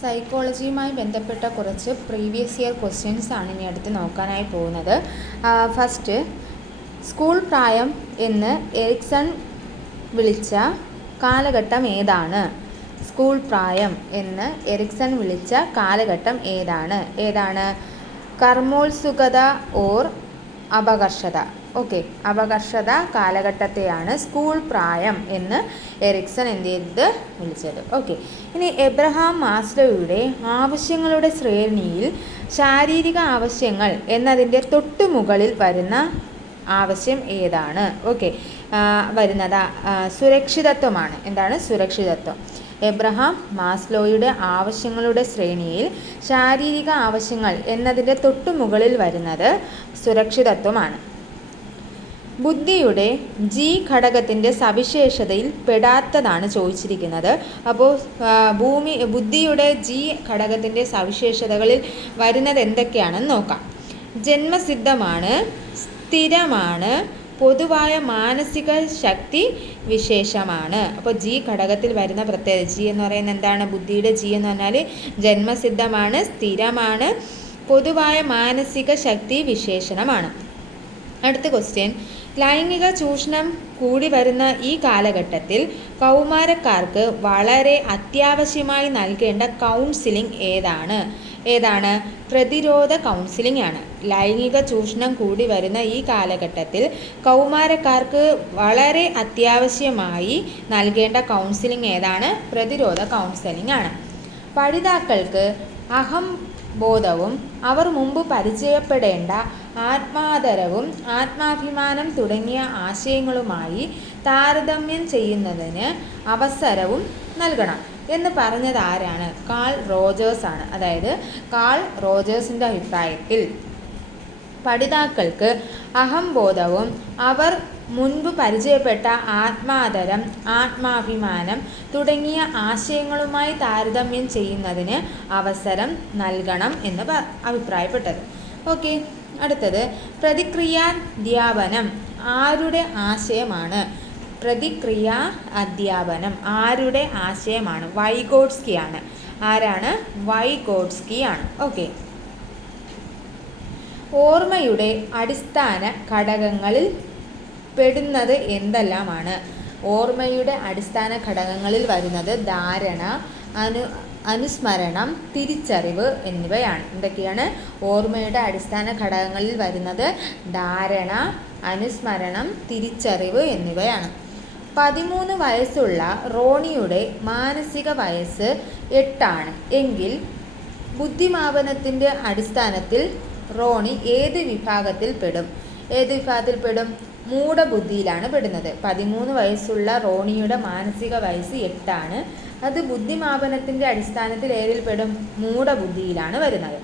സൈക്കോളജിയുമായി ബന്ധപ്പെട്ട കുറച്ച് previous year questions ആണ് ഇനി അടുത്ത് നോക്കാനായി പോകുന്നത്. ഫസ്റ്റ്, സ്കൂൾ പ്രായം എന്ന് എറിക്സൺ വിളിച്ച കാലഘട്ടം ഏതാണ്? സ്കൂൾ പ്രായം എന്ന് എറിക്സൺ വിളിച്ച കാലഘട്ടം ഏതാണ്? കർമ്മോത്സുകത ഓർ അപകർഷത. ഓക്കെ, അപകർഷത കാലഘട്ടത്തെയാണ് സ്കൂൾ പ്രായം എന്ന് എറിക്സൺ എന്ത് ചെയ്തത് വിളിച്ചത്. ഓക്കെ, ഇനി എബ്രഹാം മാസ്ലോയുടെ ആവശ്യങ്ങളുടെ ശ്രേണിയിൽ ശാരീരിക ആവശ്യങ്ങൾ എന്നതിൻ്റെ തൊട്ടുമുകളിൽ വരുന്ന ആവശ്യം ഏതാണ്? ഓക്കെ, വരുന്നത് സുരക്ഷിതത്വമാണ്. എന്താണ് സുരക്ഷിതത്വം? എബ്രഹാം മാസ്ലോയുടെ ആവശ്യങ്ങളുടെ ശ്രേണിയിൽ ശാരീരിക ആവശ്യങ്ങൾ എന്നതിൻ്റെ തൊട്ടുമുകളിൽ വരുന്നത് സുരക്ഷിതത്വമാണ്. ബുദ്ധിയുടെ ജി ഘടകത്തിൻ്റെ സവിശേഷതയിൽ പെടാത്തതാണ് ചോദിച്ചിരിക്കുന്നത്. അപ്പോൾ ബുദ്ധിയുടെ ജി ഘടകത്തിൻ്റെ സവിശേഷതകളിൽ വരുന്നത് എന്തൊക്കെയാണെന്ന് നോക്കാം. ജന്മസിദ്ധമാണ്, സ്ഥിരമാണ്, പൊതുവായ മാനസിക ശക്തി വിശേഷമാണ്. അപ്പോൾ ജി ഘടകത്തിൽ വരുന്ന പ്രത്യേകത, ജി എന്ന് പറയുന്നത് എന്താണ്? ബുദ്ധിയുടെ ജി എന്ന് പറഞ്ഞാൽ ജന്മസിദ്ധമാണ്, സ്ഥിരമാണ്, പൊതുവായ മാനസിക ശക്തി വിശേഷണമാണ്. അടുത്ത ക്വസ്റ്റ്യൻ, ലൈംഗിക ചൂഷണം കൂടി വരുന്ന ഈ കാലഘട്ടത്തിൽ കൗമാരക്കാർക്ക് വളരെ അത്യാവശ്യമായി നൽകേണ്ട കൗൺസിലിംഗ് ഏതാണ്? പ്രതിരോധ കൗൺസിലിംഗ് ആണ്. ലൈംഗിക ചൂഷണം കൂടി വരുന്ന ഈ കാലഘട്ടത്തിൽ കൗമാരക്കാർക്ക് വളരെ അത്യാവശ്യമായി നൽകേണ്ട കൗൺസിലിംഗ് ഏതാണ്? പ്രതിരോധ കൗൺസിലിംഗ് ആണ്. പഠിതാക്കൾക്ക് അഹംബോധവും അവർ മുമ്പ് പരിചയപ്പെടേണ്ട ആത്മാദരവും ആത്മാഭിമാനം തുടങ്ങിയ ആശയങ്ങളുമായി താരതമ്യം ചെയ്യുന്നതിന് അവസരവും നൽകണം എന്ന് പറഞ്ഞത് ആരാണ്? കാൾ റോജേഴ്സ് ആണ്. അതായത് കാൾ റോജേഴ്സിൻ്റെ അഭിപ്രായത്തിൽ പഠിതാക്കൾക്ക് അഹംബോധവും അവർ മുൻപ് പരിചയപ്പെട്ട ആത്മാദരം ആത്മാഭിമാനം തുടങ്ങിയ ആശയങ്ങളുമായി താരതമ്യം ചെയ്യുന്നതിന് അവസരം നൽകണം എന്ന് അഭിപ്രായപ്പെട്ടത്. ഓക്കെ, അടുത്തത്, പ്രതിക്രിയാധ്യാപനം ആരുടെ ആശയമാണ്? പ്രതിക്രിയ അധ്യാപനം ആരുടെ ആശയമാണ്? വൈഗോട്സ്കി ആണ്. ആരാണ്? വൈഗോട്സ്കി ആണ്. ഓക്കെ, ഓർമ്മയുടെ അടിസ്ഥാന ഘടകങ്ങളിൽ പെടുന്നത് എന്തെല്ലാമാണ്? ഓർമ്മയുടെ അടിസ്ഥാന ഘടകങ്ങളിൽ വരുന്നത് ധാരണ, അനുസ്മരണം, തിരിച്ചറിവ് എന്നിവയാണ്. എന്തൊക്കെയാണ് ഓർമ്മയുടെ അടിസ്ഥാന ഘടകങ്ങളിൽ വരുന്നത്? ധാരണ, അനുസ്മരണം, തിരിച്ചറിവ് എന്നിവയാണ്. 13 വയസ്സുള്ള റോണിയുടെ മാനസിക വയസ്സ് 8 എങ്കിൽ ബുദ്ധിമാപനത്തിൻ്റെ അടിസ്ഥാനത്തിൽ റോണി ഏത് വിഭാഗത്തിൽ പെടും? മൂഢബുദ്ധിയിലാണ് പെടുന്നത്. 13 വയസ്സുള്ള റോണിയുടെ മാനസിക വയസ്സ് 8. അത് ബുദ്ധിമാപനത്തിൻ്റെ അടിസ്ഥാനത്തിൽ ഏതിൽ പെടും? മൂഢബുദ്ധിയിലാണ് വരുന്നത്.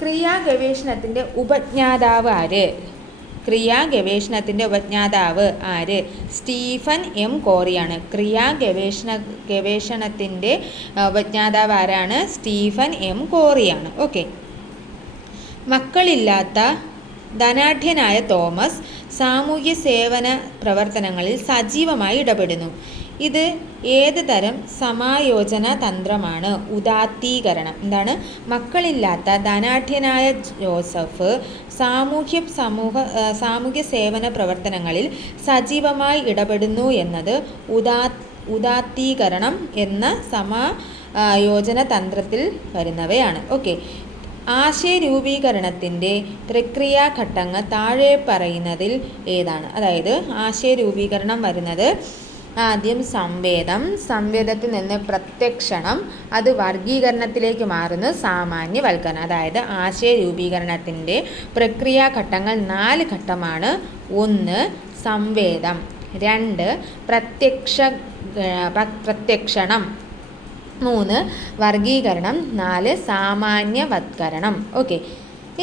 ക്രിയാഗവേഷണത്തിൻ്റെ ഉപജ്ഞാതാവ് ആര്? Stephen M കോറിയാണ്. ഗവേഷണത്തിൻ്റെ ഉപജ്ഞാതാവ് ആരാണ്? Stephen M കോറിയാണ്. ഓക്കെ, മക്കളില്ലാത്ത ധനാഢ്യനായ തോമസ് സാമൂഹ്യ സേവന പ്രവർത്തനങ്ങളിൽ സജീവമായി ഇടപെടുന്നു. ഇത് ഏത് തരം സമായോജന തന്ത്രമാണ്? ഉദാത്തീകരണം. എന്താണ്? മക്കളില്ലാത്ത ധനാഢ്യനായ ജോസഫ് സാമൂഹ്യ സേവന പ്രവർത്തനങ്ങളിൽ സജീവമായി ഇടപെടുന്നു എന്നത് ഉദാത്തീകരണം എന്ന സമായോജന തന്ത്രത്തിൽ വരുന്നവയാണ്. ഓക്കെ, ആശയരൂപീകരണത്തിൻ്റെ പ്രക്രിയാഘട്ടങ്ങൾ താഴെ പറയുന്നതിൽ ഏതാണ്? അതായത് ആശയരൂപീകരണം വരുന്നത് ആദ്യം സംവേദത്തിൽ നിന്ന് പ്രത്യക്ഷണം, അത് വർഗീകരണത്തിലേക്ക് മാറുന്ന സാമാന്യവൽക്കരണം. അതായത് ആശയരൂപീകരണത്തിൻ്റെ പ്രക്രിയാഘട്ടങ്ങൾ 4 ഘട്ടമാണ്. 1 സംവേദം, 2 പ്രത്യക്ഷണം, 3 വർഗീകരണം, 4 സാമാന്യവത്കരണം. ഓക്കെ,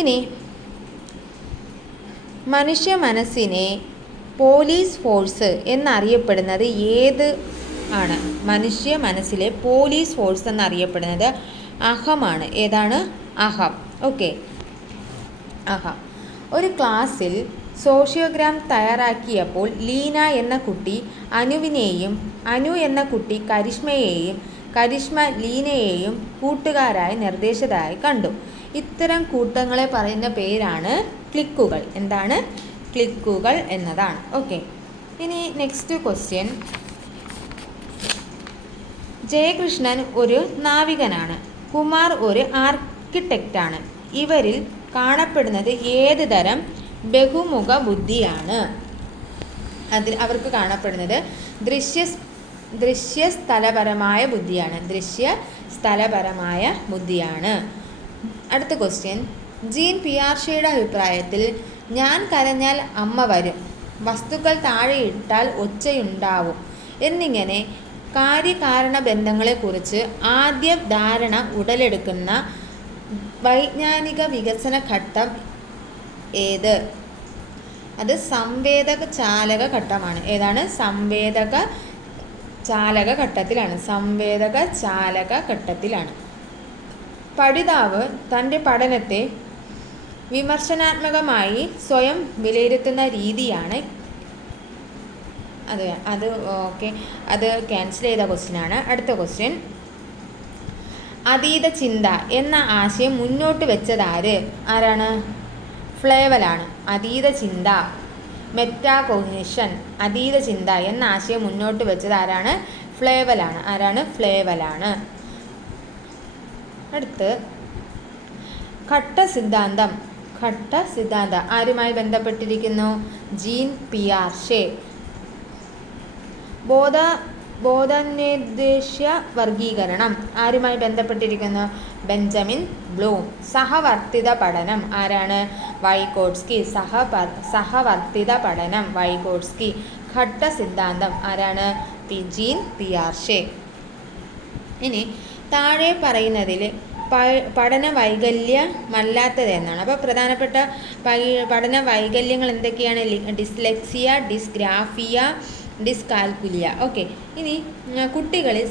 ഇനി മനുഷ്യ മനസ്സിനെ പോലീസ് ഫോഴ്സ് എന്നറിയപ്പെടുന്നത് ഏത് ആണ്? മനുഷ്യ മനസ്സിലെ പോലീസ് ഫോഴ്സ് എന്നറിയപ്പെടുന്നത് അഹമാണ്. ഏതാണ്? അഹം. ഓക്കെ, അഹം. ഒരു ക്ലാസ്സിൽ സോഷ്യോഗ്രാം തയ്യാറാക്കിയപ്പോൾ ലീന എന്ന കുട്ടി അനുവിനെയും അനു എന്ന കുട്ടി കരിഷ്മയെയും കരിഷ്മ ലീനയെയും കൂട്ടുകാരായി നിർദ്ദേശിച്ചതായി കണ്ടു. ഇത്തരം കൂട്ടങ്ങളെ പറയുന്ന പേരാണ് ക്ലിക്കുകൾ. എന്താണ്? ക്ലിക്കുകൾ എന്നതാണ്. ഓക്കെ, ഇനി നെക്സ്റ്റ് ക്വസ്റ്റ്യൻ. ജയകൃഷ്ണൻ ഒരു നാവികനാണ്. കുമാർ ഒരു ആർക്കിടെക്റ്റാണ്. ഇവരിൽ കാണപ്പെടുന്നത് ഏത് തരം ബഹുമുഖ ബുദ്ധിയാണ്? അവർക്ക് കാണപ്പെടുന്നത് ദൃശ്യസ്ഥലപരമായ ബുദ്ധിയാണ്. അടുത്ത ക്വസ്റ്റ്യൻ. ജീൻ പിയാഷെയുടെ അഭിപ്രായത്തിൽ ഞാൻ കരഞ്ഞാൽ അമ്മ വരും, വസ്തുക്കൾ താഴെയിട്ടാൽ ഒച്ചയുണ്ടാവും എന്നിങ്ങനെ കാര്യകാരണ ബന്ധങ്ങളെക്കുറിച്ച് ആദ്യ ധാരണ ഉടലെടുക്കുന്ന വൈജ്ഞാനിക വികസന ഘട്ടം ഏത്? അത് സംവേദക ചാലക ഘട്ടമാണ്. ഏതാണ്? സംവേദക ചാലക ഘട്ടത്തിലാണ്. പഠിതാവ് തൻ്റെ പഠനത്തെ വിമർശനാത്മകമായി സ്വയം വിലയിരുത്തുന്ന രീതിയാണ്. അത് ക്യാൻസൽ ചെയ്ത ക്വസ്റ്റ്യനാണ്. അടുത്ത ക്വസ്റ്റ്യൻ. അതീത ചിന്ത എന്ന ആശയം മുന്നോട്ട് വെച്ചതാര്? ആരാണ്? ഫ്ലേവലാണ്. അതീത ചിന്ത, മെറ്റാകോഗ്നിഷൻ, അതീത ചിന്ത എന്ന ആശയം മുന്നോട്ട് വെച്ചത് ആരാണ്? ഫ്ലേവലാണ്. അടുത്ത് ഘട്ട സിദ്ധാന്തം ആരുമായി ബന്ധപ്പെട്ടിരിക്കുന്നു? ജീൻ പിയാഷെ. ബോധനിർദ്ദേശ വർഗീകരണം ആരുമായി ബന്ധപ്പെട്ടിരിക്കുന്നു? Benjamin Bloom. സഹവർത്തിത പഠനം ആരാണ്? വൈഗോട്സ്കി. സഹവർത്തിത പഠനം വൈഗോട്സ്കി. ഘട്ട സിദ്ധാന്തം ആരാണ്? ജീൻ പിയാഷെ. ഇനി താഴെ പറയുന്നതിൽ പഠന വൈകല്യമല്ലാത്തത് എന്നാണ്. അപ്പോൾ പ്രധാനപ്പെട്ട പഠന വൈകല്യങ്ങൾ എന്തൊക്കെയാണ്? Dyslexia, dysgraphia, dyscalculia. ഓക്കെ, ഇനി കുട്ടികളിൽ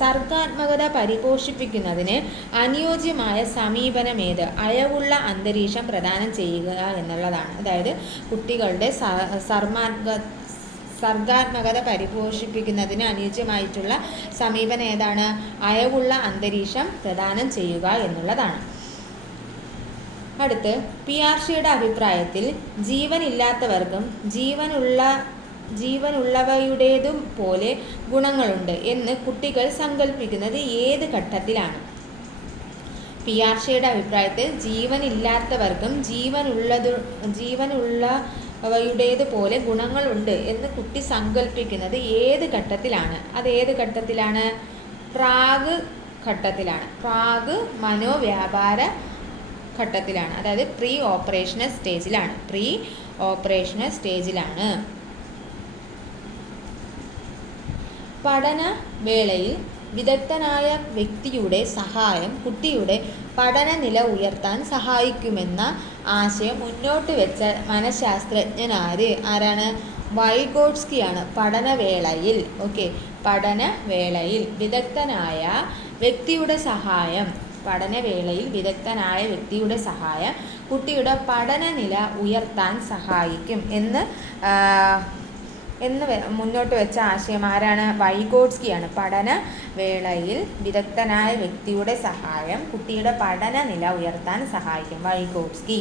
സർഗാത്മകത പരിപോഷിപ്പിക്കുന്നതിന് അനുയോജ്യമായ സമീപനമേത്? അയവുള്ള അന്തരീക്ഷം പ്രദാനം ചെയ്യുക എന്നുള്ളതാണ്. അതായത് കുട്ടികളുടെ സർഗാത്മകത പരിപോഷിപ്പിക്കുന്നതിന് അനുയോജ്യമായിട്ടുള്ള സമീപനം ഏതാണ്? അയവുള്ള അന്തരീക്ഷം പ്രദാനം ചെയ്യുക എന്നുള്ളതാണ്. അടുത്ത് പിയാഷെയുടെ അഭിപ്രായത്തിൽ ജീവനില്ലാത്തവർക്കും ജീവനുള്ളവയുടേതും പോലെ ഗുണങ്ങളുണ്ട് എന്ന് കുട്ടികൾ സങ്കല്പിക്കുന്നത് ഏത് ഘട്ടത്തിലാണ്? പിയാഷെയുടെ അഭിപ്രായത്തിൽ ജീവനില്ലാത്തവർക്കും ജീവനുള്ളവയുടേത് പോലെ ഗുണങ്ങളുണ്ട് എന്ന് കുട്ടി സങ്കല്പിക്കുന്നത് ഏത് ഘട്ടത്തിലാണ്? അത് ഏത് ഘട്ടത്തിലാണ്? പ്രാഗ് മനോവ്യാപാര ഘട്ടത്തിലാണ്. അതായത് പ്രീ ഓപ്പറേഷണൽ സ്റ്റേജിലാണ്. പഠന വേളയിൽ വിദഗ്ധനായ വ്യക്തിയുടെ സഹായം കുട്ടിയുടെ പഠനനില ഉയർത്താൻ സഹായിക്കുമെന്ന ആശയം മുന്നോട്ട് വെച്ച ആരാണ്? വൈഗോട്സ്കിയാണ്. പഠനവേളയിൽ വിദഗ്ധനായ വ്യക്തിയുടെ സഹായം കുട്ടിയുടെ പഠനനില ഉയർത്താൻ സഹായിക്കും എന്ന് മുന്നോട്ട് വെച്ച ആശയം ആരാണ്? വൈഗോട്സ്കിയാണ്. പഠനവേളയിൽ വിദഗ്ധനായ വ്യക്തിയുടെ സഹായം കുട്ടിയുടെ പഠനനില ഉയർത്താൻ സഹായിക്കും. വൈഗോട്സ്കി.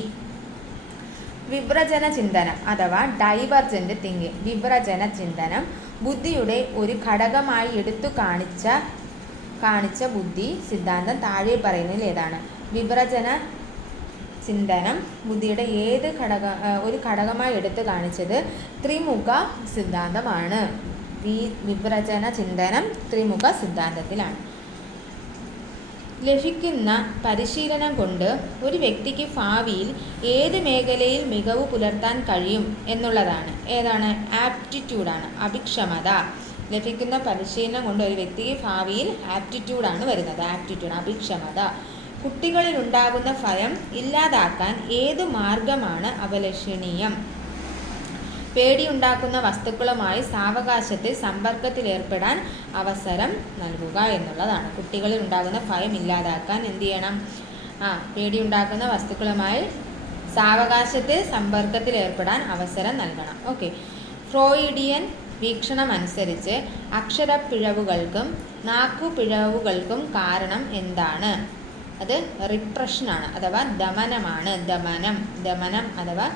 വിഭ്രജന ചിന്തനം അഥവാ ഡൈവർജന്റ് തിങ്കിങ്. വിഭ്രജന ചിന്തനം ബുദ്ധിയുടെ ഒരു ഘടകമായി എടുത്തു കാണിച്ച ബുദ്ധി സിദ്ധാന്തം താഴെ പറയുന്നതിൽ ഏതാണ്? വിഭ്രജന ചിന്തനം ബുദ്ധിയുടെ ഒരു ഘടകമായി എടുത്തു കാണിച്ചത് ത്രിമുഖ സിദ്ധാന്തമാണ്. വിഭ്രജന ചിന്തനം ത്രിമുഖ സിദ്ധാന്തത്തിലാണ്. ലഭിക്കുന്ന പരിശീലനം കൊണ്ട് ഒരു വ്യക്തിക്ക് ഭാവിയിൽ ഏത് മേഖലയിൽ മികവ് പുലർത്താൻ കഴിയും എന്നുള്ളതാണ്. ഏതാണ്? ആപ്റ്റിറ്റ്യൂഡാണ്. അഭിക്ഷമത. ലഭിക്കുന്ന പരിശീലനം കൊണ്ട് ഒരു വ്യക്തിക്ക് ഭാവിയിൽ ആപ്റ്റിറ്റ്യൂഡാണ് വരുന്നത്. അഭിക്ഷമത. കുട്ടികളിൽ ഉണ്ടാകുന്ന ഭയം ഇല്ലാതാക്കാൻ ഏത് മാർഗമാണ് അഭിലഷണീയം? പേടിയുണ്ടാക്കുന്ന വസ്തുക്കളുമായി സാവകാശത്തിൽ സമ്പർക്കത്തിലേർപ്പെടാൻ അവസരം നൽകുക എന്നുള്ളതാണ്. കുട്ടികളിൽ ഉണ്ടാകുന്ന ഭയം ഇല്ലാതാക്കാൻ എന്ത് ചെയ്യണം? പേടിയുണ്ടാക്കുന്ന വസ്തുക്കളുമായി സാവകാശത്തിൽ സമ്പർക്കത്തിലേർപ്പെടാൻ അവസരം നൽകണം. ഓക്കെ, ഫ്രോയിഡിയൻ വീക്ഷണമനുസരിച്ച് അക്ഷരപ്പിഴവുകൾക്കും നാക്കുപിഴവുകൾക്കും കാരണം എന്താണ്? അത് റിപ്രഷനാണ് അഥവാ ദമനമാണ്. ദമനം അഥവാ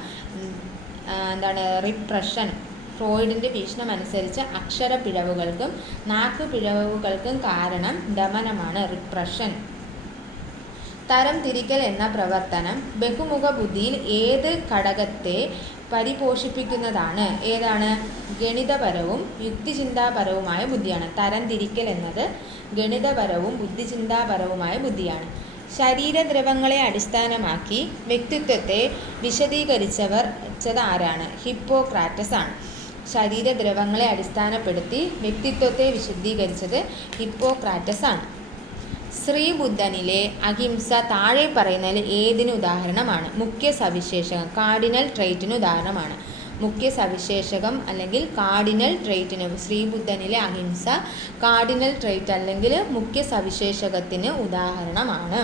എന്താണ് റിപ്രഷൻ. ഫ്രോയിഡിൻ്റെ വീക്ഷണമനുസരിച്ച് അക്ഷരപ്പിഴവുകൾക്കും നാക്കുപിഴവുകൾക്കും കാരണം ദമനമാണ്, റിപ്രഷൻ. തരംതിരിക്കൽ എന്ന പ്രവർത്തനം ബഹുമുഖ ബുദ്ധിയിൽ ഏത് ഘടകത്തെ പരിപോഷിപ്പിക്കുന്നതാണ്? ഏതാണ്? ഗണിതപരവും യുക്തിചിന്താപരവുമായ ബുദ്ധിയാണ്. തരംതിരിക്കൽ എന്നത് ഗണിതപരവും ബുദ്ധിചിന്താപരവുമായ ബുദ്ധിയാണ്. ശരീരദ്രവങ്ങളെ അടിസ്ഥാനമാക്കി വ്യക്തിത്വത്തെ വിശദീകരിച്ചത് ആരാണ്? ഹിപ്പോക്രാറ്റസ് ആണ്. ശരീരദ്രവങ്ങളെ അടിസ്ഥാനപ്പെടുത്തി വ്യക്തിത്വത്തെ വിശദീകരിച്ചത് ഹിപ്പോക്രാറ്റസ് ആണ്. ശ്രീബുദ്ധനിലെ അഹിംസ താഴെ പറയുന്നതിൽ ഏതിന് ഉദാഹരണമാണ്? മുഖ്യ സവിശേഷകം, കാർഡിനൽ ട്രെയ്റ്റിന് ഉദാഹരണമാണ്. മുഖ്യ സവിശേഷകം അല്ലെങ്കിൽ കാർഡിനൽ ട്രെയ്റ്റിന്. ശ്രീബുദ്ധനിലെ അഹിംസ കാർഡിനൽ ട്രെയ്റ്റ് അല്ലെങ്കിൽ മുഖ്യ സവിശേഷകത്തിന് ഉദാഹരണമാണ്.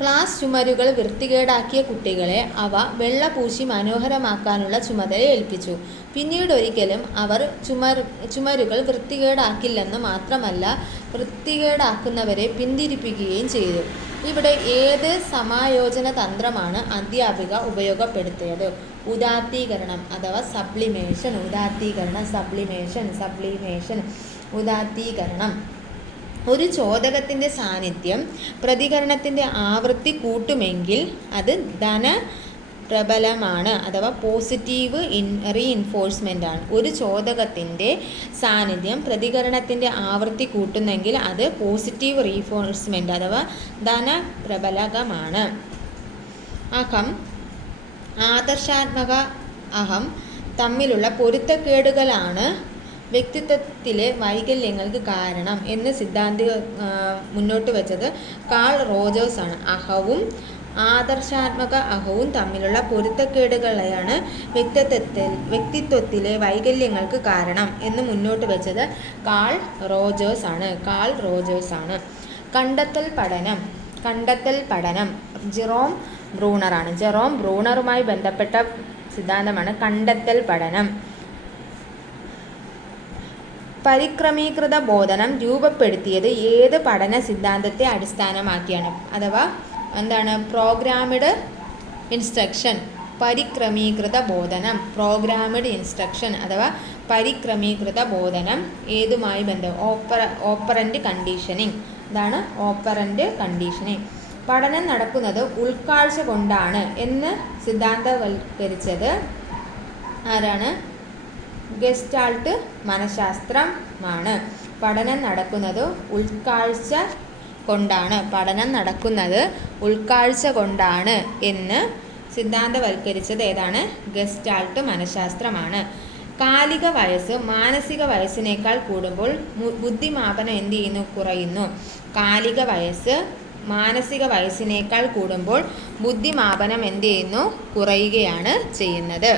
ക്ലാസ് ചുമരുകൾ വൃത്തികേടാക്കിയ കുട്ടികളെ അവ വെള്ളപൂശി മനോഹരമാക്കാനുള്ള ചുമതല ഏൽപ്പിച്ചു. പിന്നീടൊരിക്കലും അവർ ചുമരുകൾ വൃത്തികേടാക്കില്ലെന്ന് മാത്രമല്ല, വൃത്തികേടാക്കുന്നവരെ പിന്തിരിപ്പിക്കുകയും ചെയ്തു. ഇവിടെ ഏത് സമായോജന തന്ത്രമാണ് അധ്യാപിക ഉപയോഗപ്പെടുത്തിയത്? ഉദാത്തീകരണം അഥവാ സബ്ലിമേഷൻ. ഉദാത്തീകരണം. ഒരു ചോദകത്തിൻ്റെ സാന്നിധ്യം പ്രതികരണത്തിൻ്റെ ആവൃത്തി കൂട്ടുമെങ്കിൽ അത് ധനപ്രബലമാണ് അഥവാ പോസിറ്റീവ് റീഇൻഫോഴ്സ്മെൻ്റ് ആണ്. ഒരു ചോദകത്തിൻ്റെ സാന്നിധ്യം പ്രതികരണത്തിൻ്റെ ആവൃത്തി കൂട്ടുന്നെങ്കിൽ അത് പോസിറ്റീവ് റീഇൻഫോഴ്സ്മെൻ്റ് അഥവാ ധനപ്രബലകമാണ്. അഹം, ആദർശാത്മക അഹം തമ്മിലുള്ള പൊരുത്തക്കേടുകളാണ് വ്യക്തിത്വത്തിലെ വൈകല്യങ്ങൾക്ക് കാരണം എന്ന് സിദ്ധാന്തി മുന്നോട്ട് വെച്ചത് കാൾ റോജേഴ്സ് ആണ്. അഹവും ആദർശാത്മക അഹവും തമ്മിലുള്ള പൊരുത്തക്കേടുകളെയാണ് വ്യക്തിത്വത്തിലെ വൈകല്യങ്ങൾക്ക് കാരണം എന്ന് മുന്നോട്ട് വെച്ചത് കാൾ റോജേഴ്സ് ആണ്. കണ്ടെത്തൽ പഠനം ജെറോം ബ്രൂണറാണ്. ജെറോം ബ്രൂണറുമായി ബന്ധപ്പെട്ട സിദ്ധാന്തമാണ് കണ്ടെത്തൽ പഠനം. പരിക്രമീകൃത ബോധനം രൂപപ്പെടുത്തിയത് ഏത് പഠന സിദ്ധാന്തത്തെ അടിസ്ഥാനമാക്കിയാണ്? അഥവാ എന്താണ്? പ്രോഗ്രാമിഡ് ഇൻസ്ട്രക്ഷൻ. പരിക്രമീകൃത ബോധനം, പ്രോഗ്രാമിഡ് ഇൻസ്ട്രക്ഷൻ അഥവാ പരിക്രമീകൃത ബോധനം ഏതുമായി ബന്ധം? Operant conditioning. ഇതാണ് ഓപ്പറൻ്റ് കണ്ടീഷനിങ്. പഠനം നടക്കുന്നത് ഉൾക്കാഴ്ച കൊണ്ടാണ് എന്ന് സിദ്ധാന്തവൽക്കരിച്ചത് ആരാണ്? ഗസ്റ്റാൾട്ട് മനഃശാസ്ത്രമാണ്. പഠനം നടക്കുന്നത് ഉൾക്കാഴ്ച കൊണ്ടാണ് എന്ന് സിദ്ധാന്തവൽക്കരിച്ചത് ഏതാണ്? ഗസ്റ്റാൾട്ട് മനഃശാസ്ത്രമാണ്. കാലിക വയസ്സ് മാനസിക വയസ്സിനേക്കാൾ കൂടുമ്പോൾ ബുദ്ധിമാപനം എന്ത് ചെയ്യുന്നു? കുറയുന്നു. കാലിക വയസ്സ് മാനസിക വയസ്സിനേക്കാൾ കൂടുമ്പോൾ ബുദ്ധിമാപനം എന്ത് ചെയ്യുന്നു? കുറയുകയാണ് ചെയ്യുന്നത്.